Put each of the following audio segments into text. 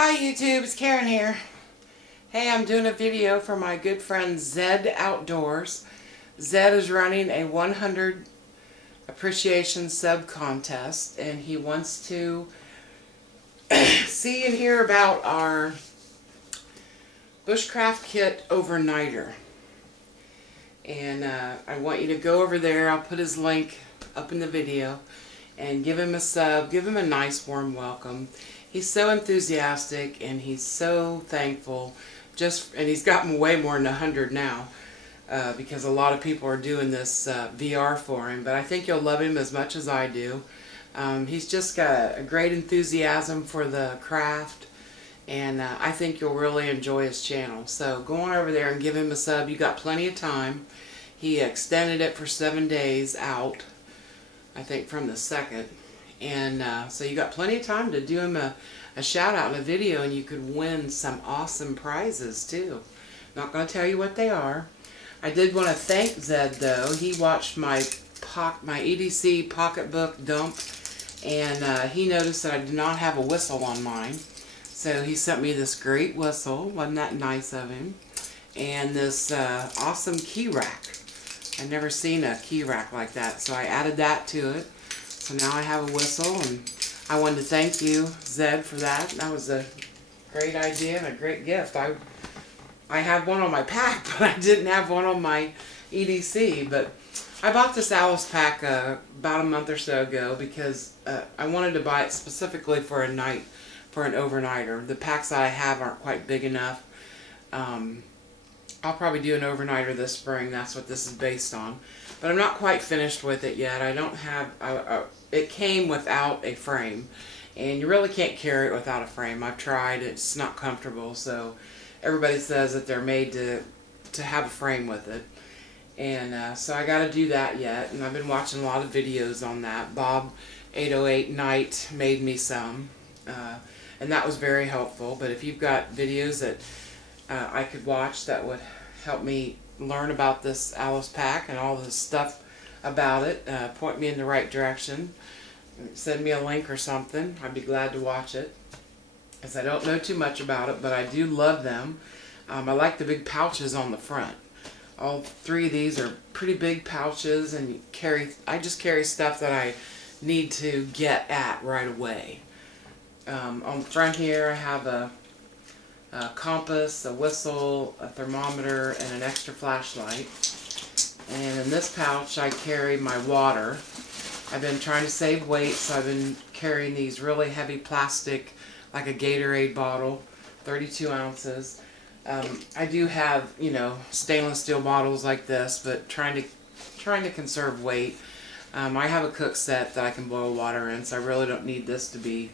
Hi YouTube, it's Karen here. Hey, I'm doing a video for my good friend Zed Outdoors. Zed is running a 100 appreciation sub contest, and he wants to see and hear about our Bushcraft Kit Overnighter. And I want you to go over there. I'll put his link up in the video and give him a sub, give him a nice warm welcome. He's so enthusiastic and he's so thankful. And he's gotten way more than 100 now because a lot of people are doing this VR for him. But I think you'll love him as much as I do. He's just got a great enthusiasm for the craft, and I think you'll really enjoy his channel. So go on over there and give him a sub. You got plenty of time. He extended it for 7 days out, I think from the 2nd. And so you got plenty of time to do him a shout out in a video, and you could win some awesome prizes too. Not going to tell you what they are. I did want to thank Zed though. He watched my EDC pocketbook dump, and he noticed that I did not have a whistle on mine. So he sent me this great whistle. Wasn't that nice of him? And this awesome key rack. I've never seen a key rack like that, so I added that to it. So now I have a whistle, and I wanted to thank you, Zed, for that. That was a great idea and a great gift. I have one on my pack, but I didn't have one on my EDC. But I bought this Alice pack about a month or so ago because I wanted to buy it specifically for a night, for an overnighter. The packs that I have aren't quite big enough. I'll probably do an overnighter this spring. That's what this is based on. But I'm not quite finished with it yet. I don't have... it came without a frame. And you really can't carry it without a frame. I've tried. It's not comfortable. So everybody says that they're made to have a frame with it. And so I got to do that yet. And I've been watching a lot of videos on that. Bob 808 Knight made me some. And that was very helpful. But if you've got videos that I could watch that would help me learn about this Alice pack and all the stuff about it, point me in the right direction, send me a link or something, I'd be glad to watch it, because I don't know too much about it, but I do love them. I like the big pouches on the front. All 3 of these are pretty big pouches, and I just carry stuff that I need to get at right away. On the front here I have a compass, a whistle, a thermometer, and an extra flashlight. And in this pouch I carry my water. I've been trying to save weight, so I've been carrying these really heavy plastic, like a Gatorade bottle, 32 ounces. I do have, you know, stainless steel bottles like this, but trying to conserve weight. I have a cook set that I can boil water in, so I really don't need this to be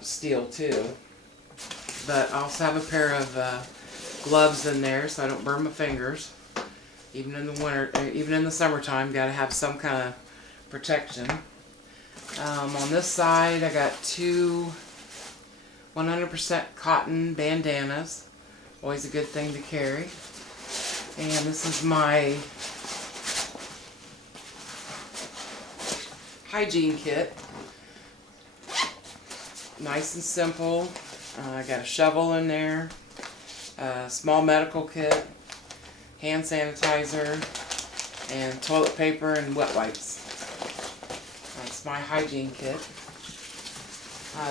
steel too. But I also have a pair of gloves in there so I don't burn my fingers. Even in the winter, even in the summertime, got to have some kind of protection. On this side, I got 2 100% cotton bandanas. Always a good thing to carry. And this is my hygiene kit. Nice and simple. I got a shovel in there, a small medical kit, hand sanitizer, and toilet paper and wet wipes. That's my hygiene kit.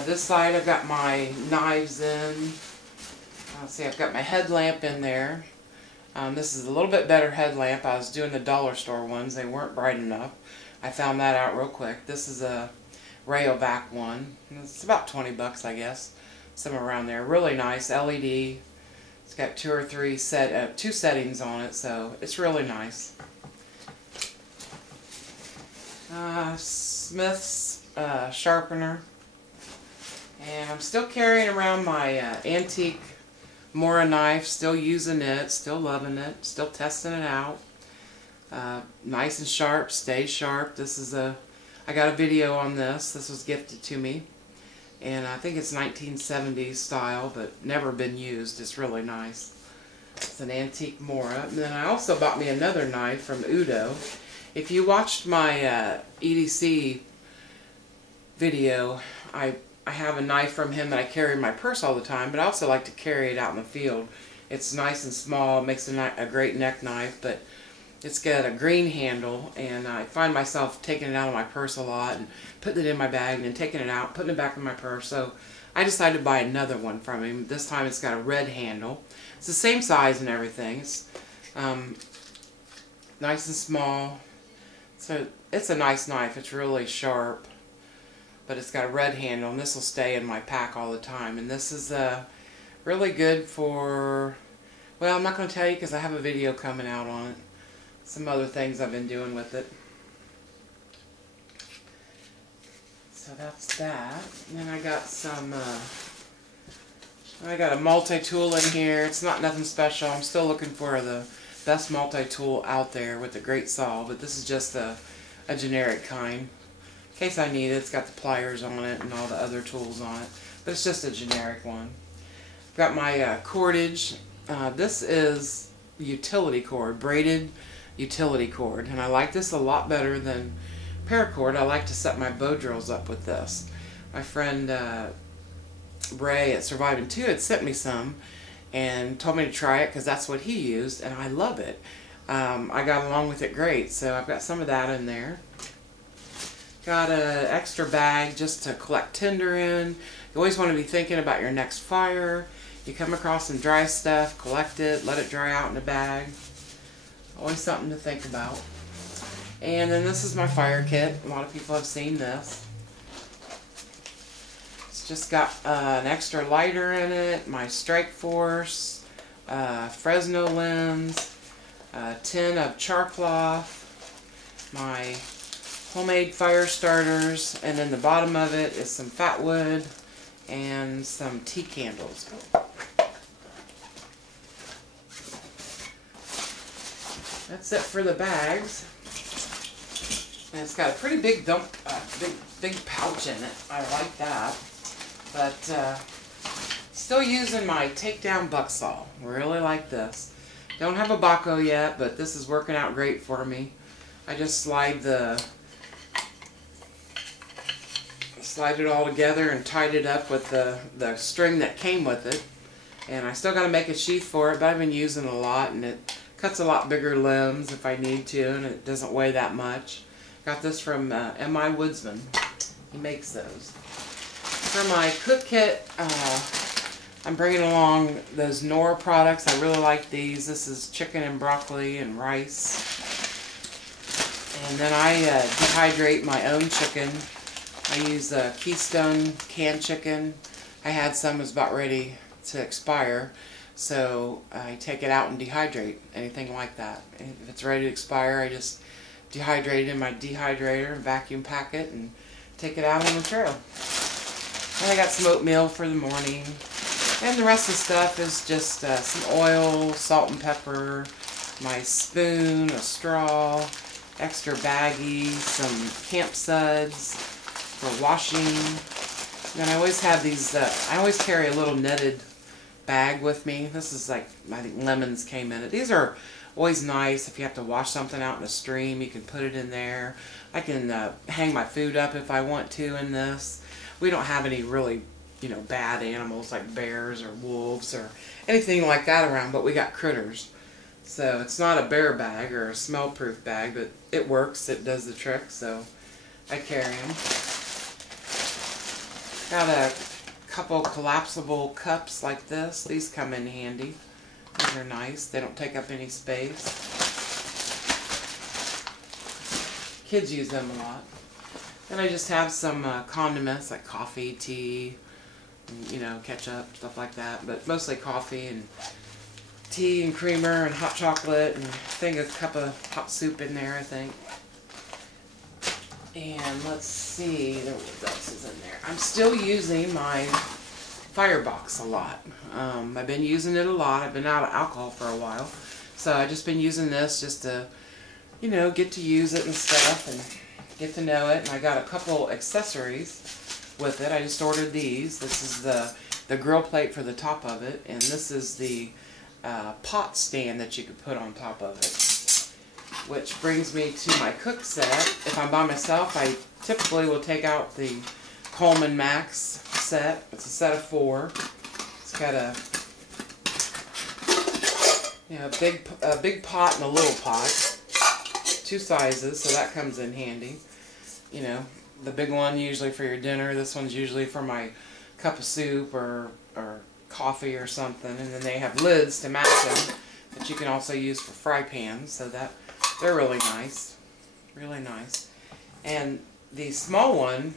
This side I've got my knives in. Let's see, I've got my headlamp in there. This is a little bit better headlamp. I was doing the dollar store ones. They weren't bright enough. I found that out real quick. This is a Rayovac one. It's about 20 bucks, I guess. Somewhere around there. Really nice LED. It's got 2 or 3 2 settings on it, so it's really nice. Smith's sharpener, and I'm still carrying around my antique Mora knife. Still using it, still loving it, still testing it out. Nice and sharp, stays sharp. This is I got a video on this. This was gifted to me. And I think it's 1970s style, but never been used. It's really nice. It's an antique Mora. And then I also bought me another knife from Udo. If you watched my EDC video, I I have a knife from him that I carry in my purse all the time, but I also like to carry it out in the field. It's nice and small, makes a great neck knife, but it's got a green handle, and I find myself taking it out of my purse a lot and putting it in my bag and then taking it out, putting it back in my purse. So I decided to buy another one from him. This time it's got a red handle. It's the same size and everything. It's nice and small. So it's a nice knife. It's really sharp, but it's got a red handle, and this will stay in my pack all the time. And this is really good for, well, I'm not going to tell you because I have a video coming out on it. Some other things I've been doing with it. So that's that. And then I got some, I got a multi-tool in here. It's not nothing special. I'm still looking for the best multi-tool out there with a great saw, but this is just a generic kind. In case I need it, it's got the pliers on it and all the other tools on it, but it's just a generic one. I've got my cordage. This is utility cord, braided utility cord, and I like this a lot better than paracord. I like to set my bow drills up with this. My friend Ray at Surviving 2 had sent me some and told me to try it because that's what he used, and I love it. I got along with it great, so I've got some of that in there. Got an extra bag just to collect tinder in. You always want to be thinking about your next fire. You come across some dry stuff, collect it, let it dry out in a bag. Always something to think about. And then this is my fire kit. A lot of people have seen this. It's just got an extra lighter in it, my Strike Force, Fresno lens, a tin of char cloth, my homemade fire starters, and then the bottom of it is some fat wood and some tea candles. That's it for the bags. And it's got a pretty big big pouch in it. I like that. But still using my takedown buck saw. Really like this. Don't have a Baco yet, but this is working out great for me. I just slide it all together and tied it up with the string that came with it. And I still got to make a sheath for it, but I've been using it a lot, and it cuts a lot bigger limbs if I need to, and it doesn't weigh that much. Got this from M.I. Woodsman. He makes those. For my cook kit, I'm bringing along those Knorr products. I really like these. This is chicken and broccoli and rice. And then I dehydrate my own chicken. I use Keystone canned chicken. I had some, it was about ready to expire. So I take it out and dehydrate, anything like that. If it's ready to expire, I just dehydrate it in my dehydrator and vacuum pack it and take it out on the trail. And I got some oatmeal for the morning. And the rest of the stuff is just some oil, salt and pepper, my spoon, a straw, extra baggie, some camp suds for washing. And I always have these, I always carry a little netted bag with me. This is like, I think lemons came in it. These are always nice if you have to wash something out in a stream. You can put it in there. I can hang my food up if I want to in this. We don't have any really, you know, bad animals like bears or wolves or anything like that around, but we got critters. So it's not a bear bag or a smell-proof bag, but it works. It does the trick, so I carry them. Got a couple collapsible cups like this. These come in handy. These are nice. They don't take up any space. Kids use them a lot. And I just have some condiments like coffee, tea, you know, ketchup, stuff like that. But mostly coffee and tea and creamer and hot chocolate, and I think a cup of hot soup in there, I think. And let's see, what else is in there? I'm still using my Firebox a lot. I've been using it a lot. I've been out of alcohol for a while. So I've just been using this just to, you know, get to use it and stuff and get to know it. And I got a couple accessories with it. I just ordered these. This is the grill plate for the top of it. And this is the pot stand that you could put on top of it. Which brings me to my cook set. If I'm by myself, I typically will take out the Coleman Max set. It's a set of 4. It's got a big pot and a little pot. 2 sizes, so that comes in handy. You know, the big one usually for your dinner. This one's usually for my cup of soup or coffee or something. And then they have lids to match them that you can also use for fry pans. So that they're really nice. Really nice. And the small one,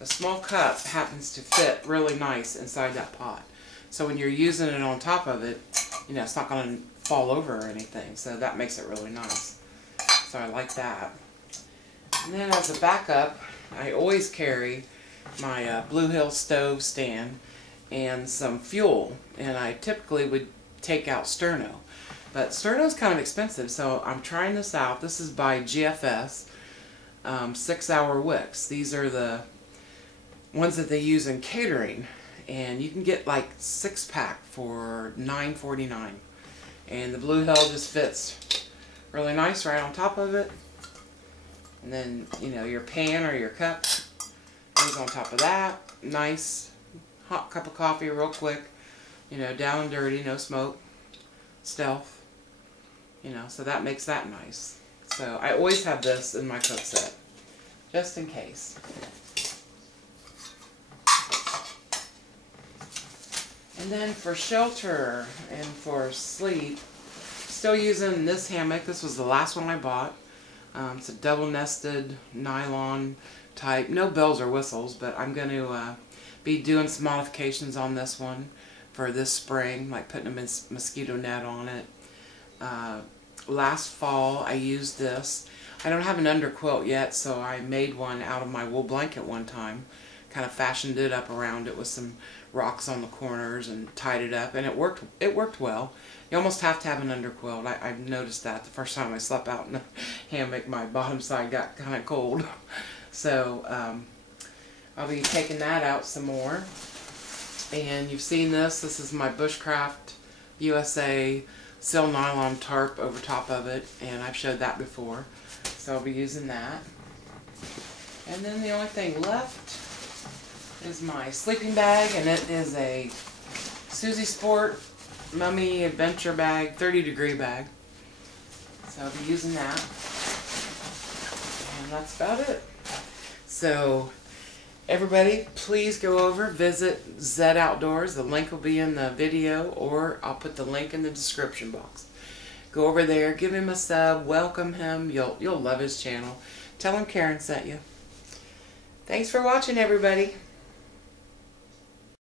the small cup happens to fit really nice inside that pot. So when you're using it on top of it, you know, it's not going to fall over or anything. So that makes it really nice. So I like that. And then as a backup, I always carry my Blue Hill stove stand and some fuel. And I typically would take out Sterno. But Sterno is kind of expensive, so I'm trying this out. This is by GFS, 6-hour wicks. These are the ones that they use in catering. And you can get like 6-pack for $9.49. And the Blue Hill just fits really nice right on top of it. And then, you know, your pan or your cup goes on top of that. Nice hot cup of coffee real quick. You know, down and dirty, no smoke. Stealth. You know, so that makes that nice. So I always have this in my cook set, just in case. And then for shelter and for sleep, still using this hammock. This was the last one I bought. It's a double nested nylon type. No bells or whistles, but I'm going to be doing some modifications on this one for this spring, like putting a mosquito net on it. Last fall I used this. I don't have an underquilt yet, so I made one out of my wool blanket one time. Kind of fashioned it up around it with some rocks on the corners and tied it up, and it worked well. You almost have to have an underquilt. I've noticed that the first time I slept out in the hammock, my bottom side got kind of cold. So I'll be taking that out some more. And you've seen this. This is my Bushcraft USA Sil Nylon tarp over top of it, and I've showed that before. So I'll be using that. And then the only thing left is my sleeping bag, and it is a Susie Sport Mummy Adventure bag, 30-degree bag. So I'll be using that. And that's about it. So everybody, please go over, visit Zed Outdoors. The link will be in the video, or I'll put the link in the description box. Go over there, give him a sub, welcome him. You'll love his channel. Tell him Karen sent you. Thanks for watching, everybody.